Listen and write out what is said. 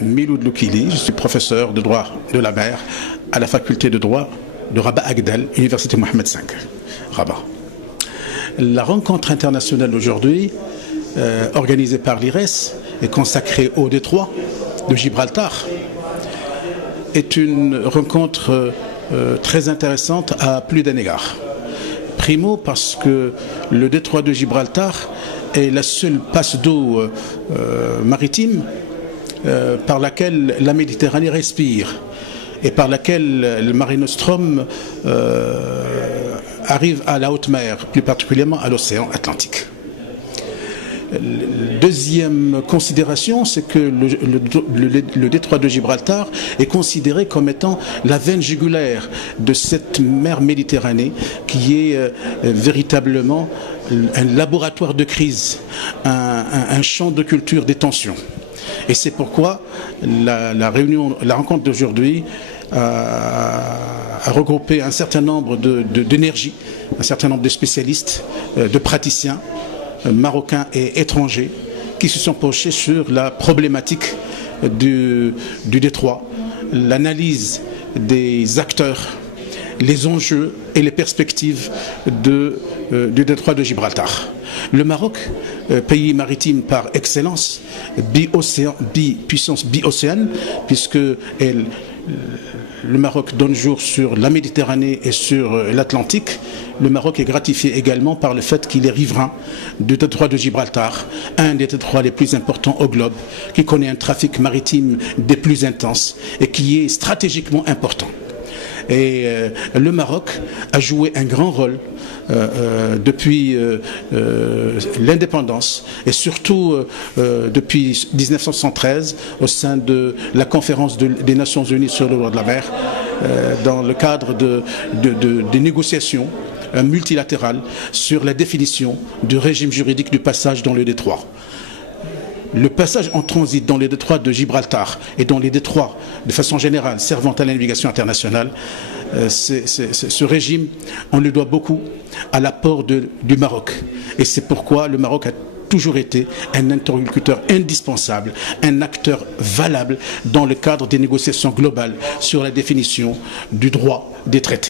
Miloud Loukili, je suis professeur de droit de la mer à la faculté de droit de Rabat Agdal, Université Mohamed V, Rabat. La rencontre internationale aujourd'hui, organisée par l'IRES et consacrée au détroit de Gibraltar, est une rencontre très intéressante à plus d'un égard. Primo, parce que le détroit de Gibraltar est la seule passe d'eau maritime par laquelle la Méditerranée respire et par laquelle le Mare Nostrum arrive à la haute mer, plus particulièrement à l'océan Atlantique. Deuxième considération, c'est que le détroit de Gibraltar est considéré comme étant la veine jugulaire de cette mer Méditerranée qui est véritablement un laboratoire de crise, un champ de culture des tensions. Et c'est pourquoi la rencontre d'aujourd'hui a regroupé un certain nombre d'énergies, un certain nombre de spécialistes, de praticiens, marocains et étrangers, qui se sont penchés sur la problématique du détroit, l'analyse des acteurs, les enjeux et les perspectives du détroit de Gibraltar. Le Maroc, pays maritime par excellence, puissance bi-océane, puisque le Maroc donne jour sur la Méditerranée et sur l'Atlantique. Le Maroc est gratifié également par le fait qu'il est riverain du détroit de Gibraltar, un des détroits les plus importants au globe, qui connaît un trafic maritime des plus intenses et qui est stratégiquement important. Et le Maroc a joué un grand rôle depuis l'indépendance et surtout depuis 1973 au sein de la conférence des Nations Unies sur le droit de la mer dans le cadre des négociations multilatérales sur la définition du régime juridique du passage dans le détroit. Le passage en transit dans les détroits de Gibraltar et dans les détroits de façon générale servant à la navigation internationale, ce régime, on le doit beaucoup à l'apport du Maroc. Et c'est pourquoi le Maroc a toujours été un interlocuteur indispensable, un acteur valable dans le cadre des négociations globales sur la définition du droit des traités.